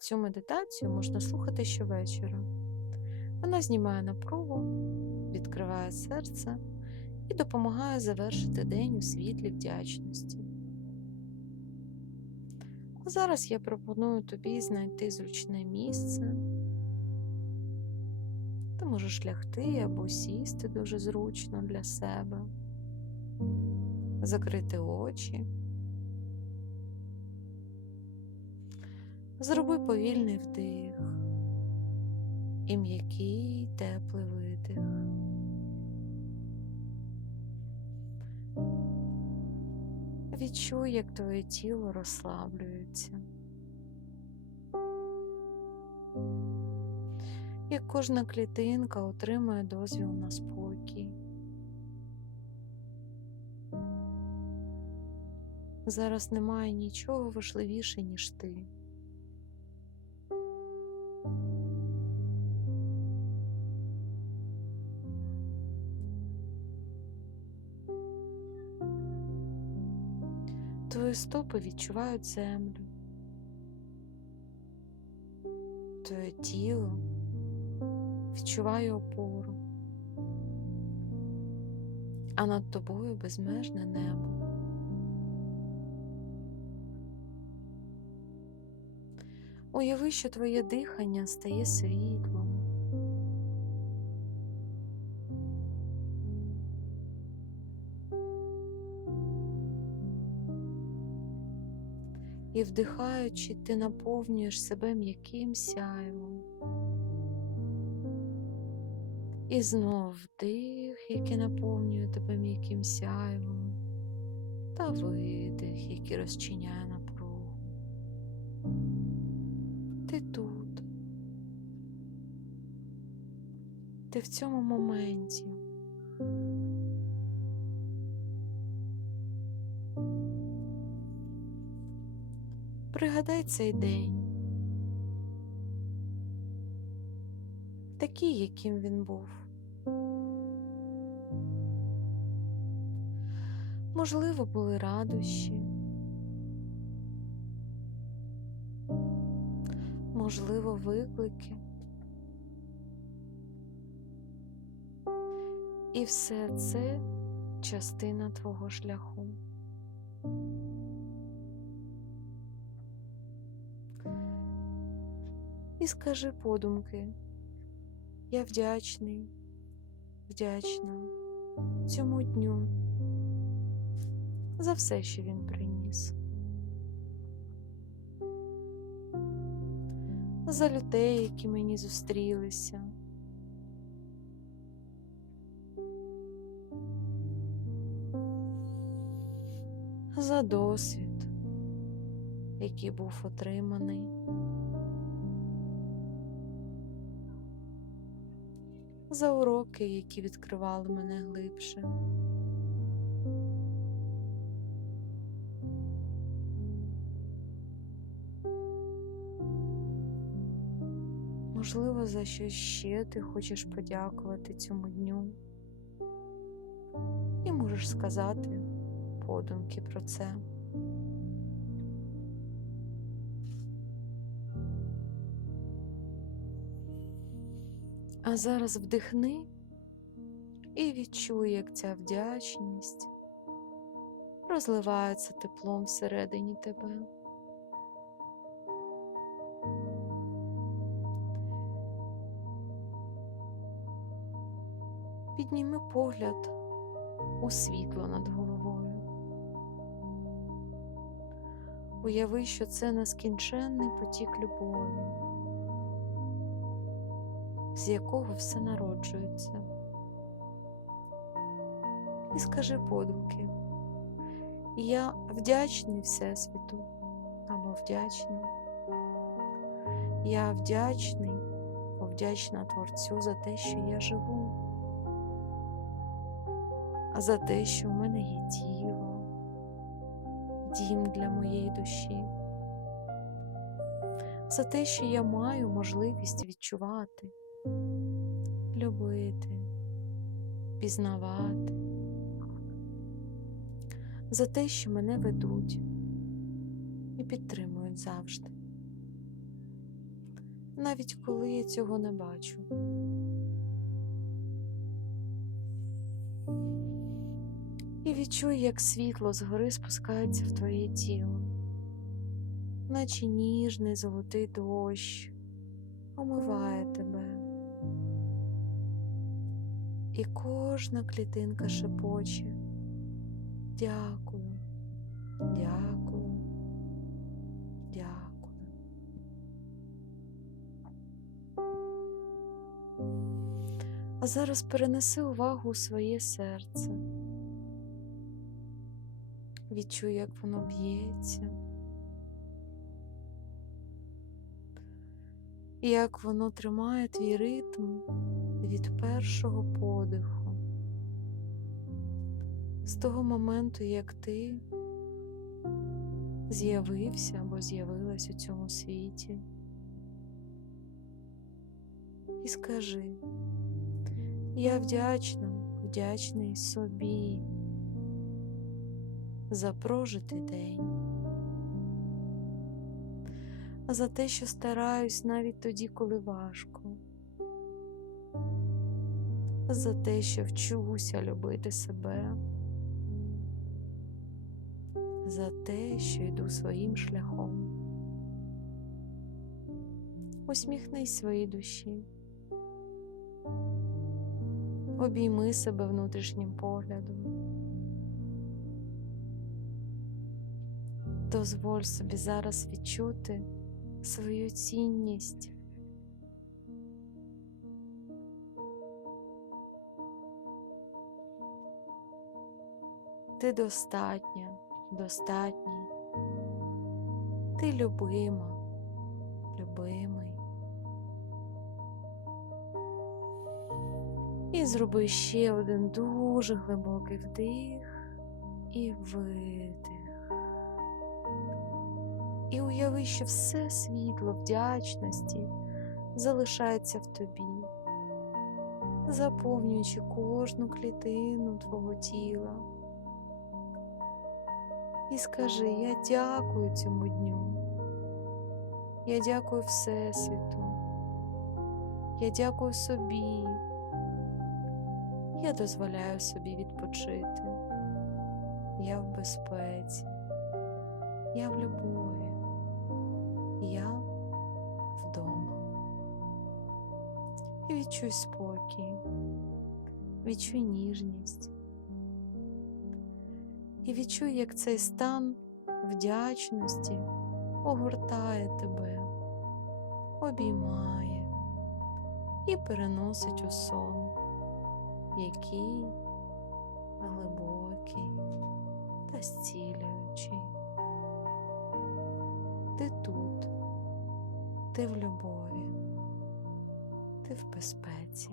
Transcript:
Цю медитацію можна слухати щовечора. Вона знімає напругу, відкриває серце і допомагає завершити день у світлі вдячності. А зараз я пропоную тобі знайти зручне місце. Ти можеш лягти або сісти дуже зручно для себе, закрити очі. Зроби повільний вдих і м'який теплий видих. Відчуй, як твоє тіло розслаблюється, як кожна клітинка отримує дозвіл на спокій. Зараз немає нічого важливіше, ніж ти. Твої стопи відчувають землю. Твоє тіло відчуває опору, а над тобою безмежне небо. Уяви, що твоє дихання стає світлом. І вдихаючи, ти наповнюєш себе м'яким сяйвом. І знов вдих, який наповнює тебе м'яким сяйвом, та видих, який розчиняє напругу. Ти тут. Ти в цьому моменті. Пригадай цей день, такий, яким він був. Можливо, були радощі, можливо, виклики. І все це частина твого шляху. І скажи подумки, я вдячний, вдячна цьому дню за все, що він приніс. За людей, які мені зустрілися. За досвід, який був отриманий. За уроки, які відкривали мене глибше. Можливо, за що ще ти хочеш подякувати цьому дню. І можеш сказати подумки про це. А зараз вдихни і відчуй, як ця вдячність розливається теплом всередині тебе. Підніми погляд у світло над головою. Уяви, що це нескінченний потік любові, з якого все народжується. І скажи подумки, я вдячний Всесвіту. Або вдячна. Я вдячний, або вдячна Творцю за те, що я живу, а за те, що в мене є тіло, дім для моєї душі, за те, що я маю можливість відчувати, любити, пізнавати, за те, що мене ведуть і підтримують завжди. навіть коли я цього не бачу. І відчуй, як світло згори спускається в твоє тіло, наче ніжний золотий дощ омиває тебе. І кожна клітинка шепоче. Дякую, дякую, дякую. А зараз перенеси увагу у своє серце. Відчуй, як воно б'ється, як воно тримає твій ритм від першого подиху, з того моменту, як ти з'явився або з'явилась у цьому світі. І скажи, я вдячна, вдячний собі за прожитий день, за те, що стараюсь навіть тоді, коли важко, за те, що вчуся любити себе, за те, що йду своїм шляхом. Усміхнись своїй душі, обійми себе внутрішнім поглядом. Дозволь собі зараз відчути свою цінність. Ти достатня, достатній. Ти любима, любимий. І зроби ще один дуже глибокий вдих і видих. І уяви, що все світло вдячності залишається в тобі, заповнюючи кожну клітину твого тіла. І скажи, я дякую цьому дню. Я дякую Всесвіту. Я дякую собі. Я дозволяю собі відпочити. Я в безпеці. Я в любові. Я вдома. І відчуй спокій, відчуй ніжність. І відчуй, як цей стан вдячності огортає тебе, обіймає і переносить у сон, який глибокий та зцілюючий. Ти тут, ти в любові, ти в безпеці.